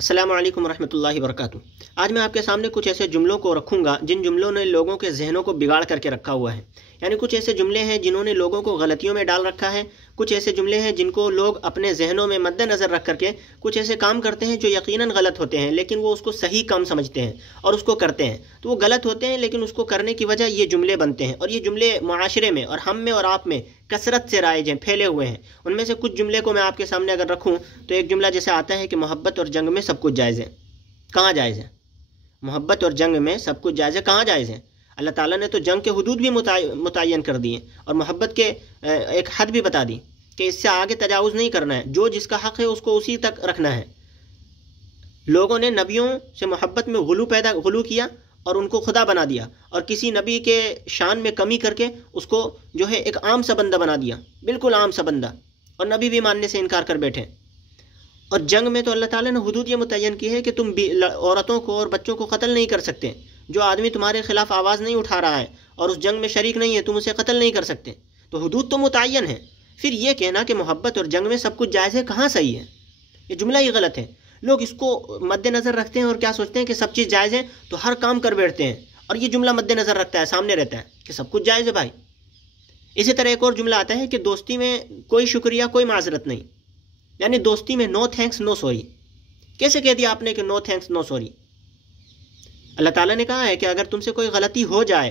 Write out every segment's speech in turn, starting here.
अस्सलामु अलैकुम रहमतुल्लाहि वबरकातुहू। आज मैं आपके सामने कुछ ऐसे जुमलों को रखूंगा जिन जुमलों ने लोगों के जहनों को बिगाड़ करके रखा हुआ है। यानी कुछ ऐसे जुमले हैं जिन्होंने लोगों को गलतियों में डाल रखा है। कुछ ऐसे जुमले हैं जिनको लोग अपने जहनों में मद्देनज़र रख करके कुछ ऐसे काम करते हैं जो यकीनन गलत होते हैं, लेकिन वो उसको सही काम समझते हैं और उसको करते हैं। तो वो गलत होते हैं लेकिन उसको करने की वजह ये जुमले बनते हैं, और ये जुमले माशरे में और हम में और आप में कसरत से राइज हैं, फैले हुए हैं। उनमें से कुछ जुमले को मैं आपके सामने अगर रखूं तो एक जुमला जैसे आता है कि मोहब्बत और जंग में सब कुछ जायज़ है। कहाँ जायज़ है? मोहब्बत और जंग में सब कुछ जायज़ है, कहाँ जायज़ है? अल्लाह ताला ने तो जंग के हुदूद भी मुतय्यन कर दिए और मोहब्बत के एक हद भी बता दी कि इससे आगे तजावुज़ नहीं करना है, जो जिसका हक़ है उसको उसी तक रखना है। लोगों ने नबियों से मोहब्बत में गुलू किया और उनको खुदा बना दिया, और किसी नबी के शान में कमी करके उसको जो है एक आम सा बंदा बना दिया, बिल्कुल आम सा बंदा, और नबी भी मानने से इनकार कर बैठे। और जंग में तो अल्लाह ताला ने हुदूद ये मुतय्यन की है कि तुम औरतों को और बच्चों को कत्ल नहीं कर सकते। जो आदमी तुम्हारे खिलाफ आवाज़ नहीं उठा रहा है और उस जंग में शरीक नहीं है, तुम उसे कत्ल नहीं कर सकते। तो हुदूद तो मुतय्यन है। फिर ये कहना कि मोहब्बत और जंग में सब कुछ जायज़ है, कहाँ सही है? ये जुमला ही गलत है। लोग इसको मद्देनज़र रखते हैं और क्या सोचते हैं कि सब चीज़ जायज़ है तो हर काम कर बैठते हैं, और ये जुमला मद्देनज़र रखता है, सामने रहता है कि सब कुछ जायज़ है भाई। इसी तरह एक और जुमला आता है कि दोस्ती में कोई शुक्रिया कोई माजरत नहीं। यानी दोस्ती में नो थैंक्स नो सॉरी। कैसे कह दिया आपने कि नो थैंक्स नो सॉरी? अल्लाह ताला ने कहा है कि अगर तुमसे कोई गलती हो जाए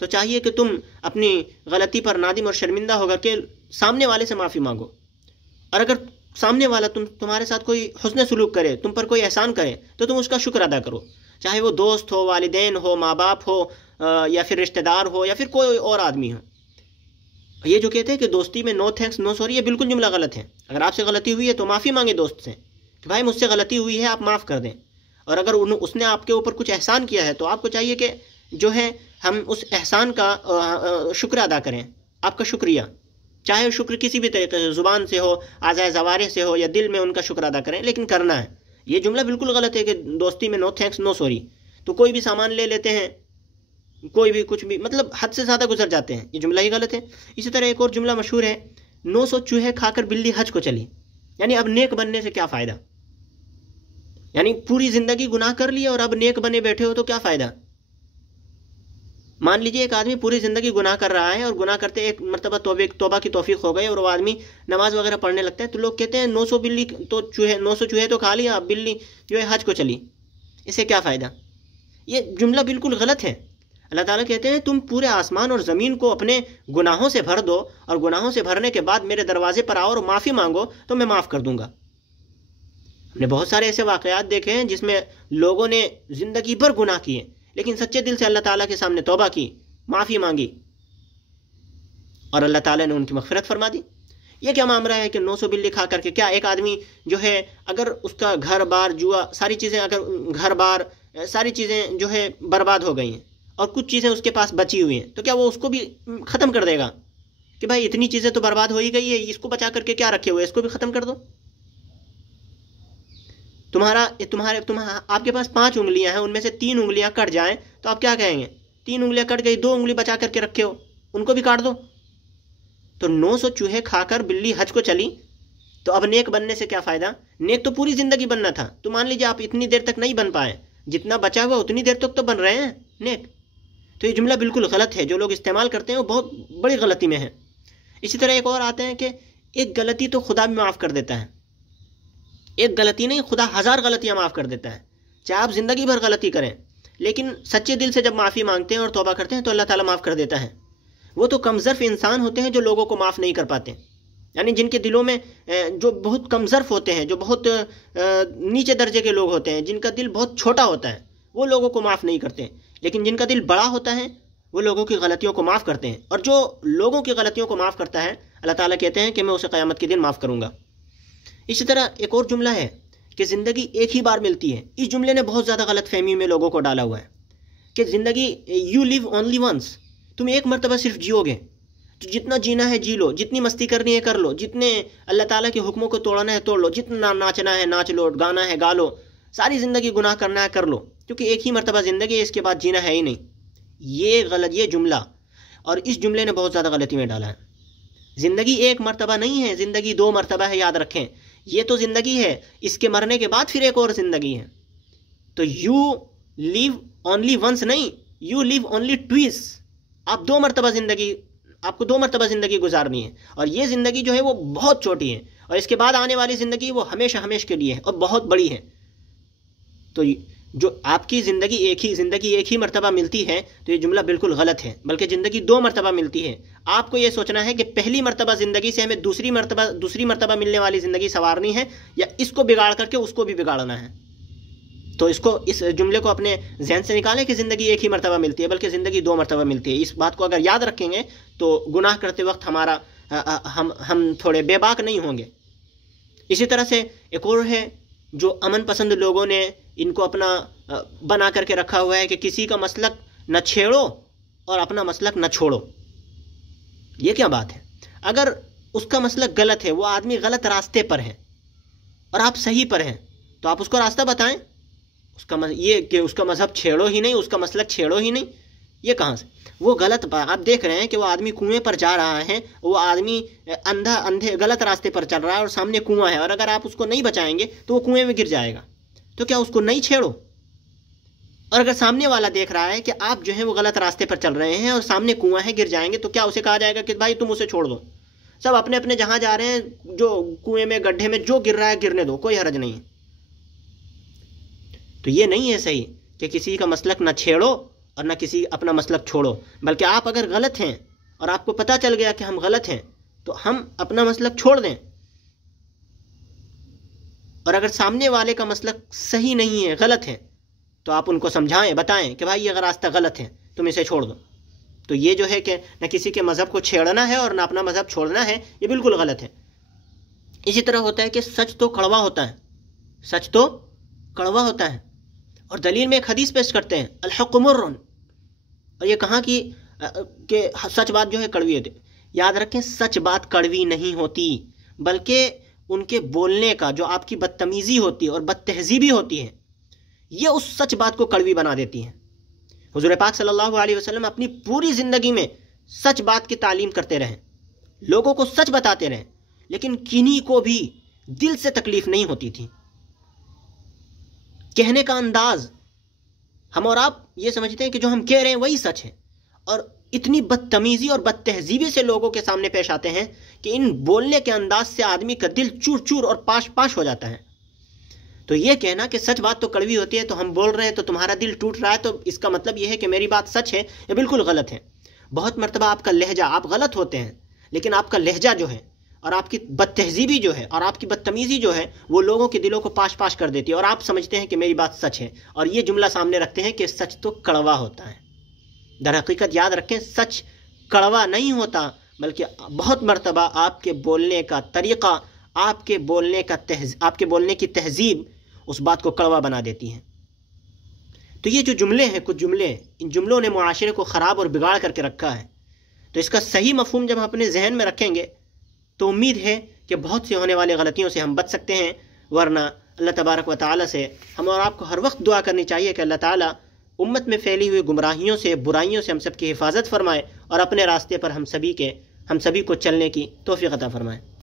तो चाहिए कि तुम अपनी गलती पर नादिम और शर्मिंदा होकर के सामने वाले से माफ़ी मांगो। और अगर सामने वाला तुम्हारे साथ कोई हुस्न सलूक करे, तुम पर कोई एहसान करे, तो तुम उसका शुक्र अदा करो। चाहे वो दोस्त हो, वालिदैन हो, माँ बाप हो, या फिर रिश्तेदार हो, या फिर कोई और आदमी हो। ये जो कहते हैं कि दोस्ती में नो थैंक्स नो सॉरी, ये बिल्कुल जुमला गलत है। अगर आपसे गलती हुई है तो माफ़ी मांगे दोस्त से कि भाई मुझसे गलती हुई है, आप माफ़ कर दें। और अगर उसने आपके ऊपर कुछ एहसान किया है तो आपको चाहिए कि जो है हम उस एहसान का शुक्र अदा करें, आपका शुक्रिया। चाहे शुक्र किसी भी तरीके से, ज़ुबान से हो, आज़ाए ज़वारे से हो, या दिल में उनका शुक्र अदा करें, लेकिन करना है। ये जुमला बिल्कुल गलत है कि दोस्ती में नो थैंक्स नो सॉरी। तो कोई भी सामान ले लेते हैं, कोई भी कुछ भी, मतलब हद से ज़्यादा गुजर जाते हैं, ये जुमला ही गलत है। इसी तरह एक और जुमला मशहूर है, 900 चूहे खाकर बिल्ली हज को चली। यानी अब नेक बनने से क्या फ़ायदा? यानी पूरी ज़िंदगी गुनाह कर लिया और अब नेक बने बैठे हो तो क्या फ़ायदा? मान लीजिए एक आदमी पूरी ज़िंदगी गुनाह कर रहा है और गुनाह करते एक मरतबा तौबा की तौफीक हो गई और वो आदमी नमाज वगैरह पढ़ने लगता है, तो लोग कहते हैं 900 चूहे तो खा लिया, अब बिल्ली जो है हज को चली, इससे क्या फ़ायदा? ये जुमला बिल्कुल गलत है। अल्लाह ताला कहते हैं तुम पूरे आसमान और ज़मीन को अपने गुनाहों से भर दो, और गुनाहों से भरने के बाद मेरे दरवाजे पर आओ और माफ़ी मांगो तो मैं माफ़ कर दूंगा। हमने बहुत सारे ऐसे वाक़यात देखे हैं जिसमें लोगों ने ज़िंदगी भर गुनाह किए लेकिन सच्चे दिल से अल्लाह ताला के सामने तौबा की, माफ़ी मांगी, और अल्लाह ताला ने उनकी मग़फ़िरत फरमा दी। ये क्या मामला है कि 900 बिल्ली खा करके? क्या एक आदमी जो है अगर उसका घर बार जुआ सारी चीज़ें, अगर घर बार सारी चीज़ें जो है बर्बाद हो गई हैं और कुछ चीज़ें उसके पास बची हुई हैं, तो क्या वो उसको भी ख़त्म कर देगा कि भाई इतनी चीज़ें तो बर्बाद हो ही गई है, इसको बचा करके क्या रखे हुए, इसको भी ख़त्म कर दो? आपके पास 5 उंगलियां हैं, उनमें से 3 उंगलियां कट जाएं तो आप क्या कहेंगे? 3 उंगलियां कट गई, 2 उंगली बचा करके रखे हो, उनको भी काट दो। तो 900 चूहे खाकर बिल्ली हज को चली, तो अब नेक बनने से क्या फ़ायदा? नेक तो पूरी ज़िंदगी बनना था। तो मान लीजिए आप इतनी देर तक नहीं बन पाए, जितना बचा हुआ उतनी देर तक तो बन रहे हैं नेक। तो ये जुमला बिल्कुल गलत है, जो लोग इस्तेमाल करते हैं वो बहुत बड़ी गलती में है। इसी तरह एक और आते हैं कि एक गलती तो खुदा भी माफ़ कर देता है। एक गलती नहीं, खुदा 1000 गलतियां माफ़ कर देता है। चाहे आप ज़िंदगी भर गलती करें, लेकिन सच्चे दिल से जब माफ़ी मांगते हैं और तौबा करते हैं तो अल्लाह ताला माफ़ कर देता है। वो तो कमज़र्फ़ इंसान होते हैं जो लोगों को माफ़ नहीं कर पाते, यानी जिनके दिलों में जो बहुत कमज़र्फ़ होते हैं, जो बहुत नीचे दर्जे के लोग होते हैं, जिनका दिल बहुत छोटा होता है, वो लोगों को माफ़ नहीं करते। लेकिन जिनका दिल बड़ा होता है वो लोगों की गलतियों को माफ़ करते हैं, और जो लोगों की गलतियों को माफ़ करता है अल्लाह ताला कहते हैं कि मैं उसे क़यामत के दिन माफ़ करूँगा। इसी तरह एक और जुमला है कि ज़िंदगी एक ही बार मिलती है। इस जुमले ने बहुत ज़्यादा गलत फहमी में लोगों को डाला हुआ है कि ज़िंदगी यू लिव ओनली वंस, तुम एक मरतबा सिर्फ जियोगे, तो जितना जीना है जी लो, जितनी मस्ती करनी है कर लो, जितने अल्लाह ताला के हुक्मों को तोड़ना है तोड़ लो, जितना नाचना है नाच लो, गाना है गा लो, सारी ज़िंदगी गुनाह करना है कर लो, क्योंकि एक ही मरतबा ज़िंदगी है, इसके बाद जीना है ही नहीं। ये गलत, ये जुमला, और इस जुमले ने बहुत ज़्यादा गलती में डाला है। ज़िंदगी एक मरतबा नहीं है, ज़िंदगी 2 मरतबा है, याद रखें। یہ تو زندگی ہے، اس کے مرنے کے بعد پھر ایک اور زندگی ہے. تو یو لیو اونلی ونس نہیں، یو لیو اونلی ٹوئس. آپ کو 2 مرتبہ زندگی گزارنی ہے، اور یہ زندگی جو ہے وہ بہت چھوٹی ہے، اور اس کے بعد آنے والی زندگی وہ ہمیشہ کے لیے ہے اور بہت بڑی ہے. تو جو آپ کی زندگی ایک ہی مرتبہ ملتی ہے، تو یہ جملہ بالکل غلط ہے، بلکہ زندگی 2 مرتبہ ملتی ہے. آپ کو یہ سوچنا ہے کہ پہلی مرتبہ زندگی سے ہمیں دوسری مرتبہ ملنے والی زندگی سنوارنی ہے، یا اس کو بگاڑ کر کے اس کو بھی بگاڑنا ہے. تو اس جملے کو اپنے ذہن سے نکالیں کہ زندگی ایک ہی مرتبہ ملتی ہے، بلکہ زندگی 2 مرتبہ ملتی ہے. اس بات کو اگر یاد رکھیں گے تو گناہ کرتے وقت ہم تھوڑے بے باک نہیں ہوں گے. اسی طرح سے ایک اور ہے جو امن پسند لوگوں نے ان کو اپنا بنا کر کے رکھا ہوا ہے کہ کسی کا مسلک نہ چھیڑو اور اپنا مسلک نہ چھوڑو. یہ کیا بات ہے؟ اگر اس کا مسلک غلط ہے، وہ آدمی غلط راستے پر ہے اور آپ صحیح پر ہیں، تو آپ اس کو راستہ بتائیں. یہ کہ اس کا مذہب چھیڑو ہی نہیں، اس کا مسلک چھیڑو ہی نہیں، یہ کہاں سے؟ وہ غلط آپ دیکھ رہے ہیں کہ وہ آدمی کنویں پر جا رہا ہے، وہ آدمی اندھے غلط راستے پر چل رہا ہے اور سامنے کنواں ہے، اور اگر آپ اس کو نہیں بچائیں گے تو وہ کنویں میں گر جائے گا. تو کیا اس کو نہیں چھیڑو؟ اور اگر سامنے والا دیکھ رہا ہے کہ آپ جو ہیں وہ غلط راستے پر چل رہے ہیں اور سامنے کنواں ہے، گر جائیں گے، تو کیا اسے کہا جائے گا کہ بھائی تم اسے چھوڑ دو؟ سب اپنے اپنے جہاں جا رہے ہیں، جو کنویں میں گڈھے میں جو گر رہا ہے گرنے دو، کوئی حرج نہیں. تو یہ نہیں ہے صحیح کہ کسی کا مسلک نہ چھیڑو اور نہ کسی اپنا مسلک چھوڑو، بلکہ آپ اگر غلط ہیں اور آپ کو پتہ چل گیا کہ ہم غلط ہیں تو ہم اپنا مسلک چھوڑ دیں. اور اگر سامنے والے کا مسلک صحیح نہیں ہے، غلط ہے، تو آپ ان کو سمجھائیں، بتائیں کہ بھائی یہ راستہ غلط ہے، تم اسے چھوڑ دو. تو یہ جو ہے کہ نہ کسی کے مذہب کو چھیڑنا ہے اور نہ اپنا مذہب چھوڑنا ہے، یہ بالکل غلط ہے. اسی طرح ہوتا ہے کہ سچ تو کڑوا ہوتا ہے. اور دلیل میں ایک حدیث پیش کرتے ہیں، الحق مر. اور یہ کہاں کی کہ سچ بات جو ہے کڑوی ہوتی ہے. یاد رکھیں، سچ بات کڑوی نہیں ہوتی، بلکہ ان کے بولنے کا جو آپ کی بدتمیزی ہوتی ہے اور بد تہذیبی ہوتی ہے، یہ اس سچ بات کو کڑوی بنا دیتی ہے. حضور پاک صلی اللہ علیہ وسلم اپنی پوری زندگی میں سچ بات کی تعلیم کرتے رہے، لوگوں کو سچ بتاتے رہے، لیکن کنہیں کو بھی دل سے تکلیف نہیں ہوتی تھی. کہنے کا انداز، ہم اور آپ یہ سمجھتے ہیں کہ جو ہم کہہ رہے ہیں وہی سچ ہے، اور اتنی بدتمیزی اور بد تہذیبی سے لوگوں کے سامنے پیش آتے ہیں کہ ان بولنے کے انداز سے آدمی کا دل چور چور اور پاش پاش ہو جاتا ہے. تو یہ کہنا کہ سچ بات تو کڑوی ہوتی ہے، تو ہم بول رہے ہیں تو تمہارا دل ٹوٹ رہا ہے، تو اس کا مطلب یہ ہے کہ میری بات سچ ہے، یہ بالکل غلط ہے. بہت مرتبہ آپ کا لہجہ، آپ غلط ہوتے ہیں لیکن آپ کا لہجہ جو ہے اور آپ کی بد تہذیبی جو ہے اور آپ کی بدتمیزی جو ہے وہ لوگوں کے دلوں کو پاش پاش کر دیتی ہے، اور آپ سمجھتے ہیں کہ میری بات سچ ہے، اور یہ جملہ سامنے رکھتے ہیں کہ سچ تو کڑوا ہوتا ہے. در حقیقت یاد رکھیں، سچ کڑوا نہیں ہوتا، بلکہ بہت مرتبہ آپ کے بولنے کا طریقہ، آپ کے بولنے کی تہذیب اس بات کو کڑوا بنا دیتی ہیں. تو یہ جو جملے ہیں، کچھ جملے، ان جملوں نے معاشرے کو خراب اور بگاڑ کر کے رکھا ہے. تو اس کا صحیح مفہوم جب ہم اپنے ذہن میں رکھیں گے تو امید ہے کہ بہت سی ہونے والی غلطیوں سے ہم بچ سکتے ہیں. ورنہ اللہ تبارک و تعالیٰ سے ہم اور آپ کو ہر وقت دعا کرنی چاہیے کہ اللہ تعالیٰ امت میں پھیلی ہوئی گمراہیوں سے، برائیوں سے ہم سب کی حفاظت فرمائے، اور اپنے راستے پر ہم سبھی کو چلنے کی توفیق عطا فرمائے.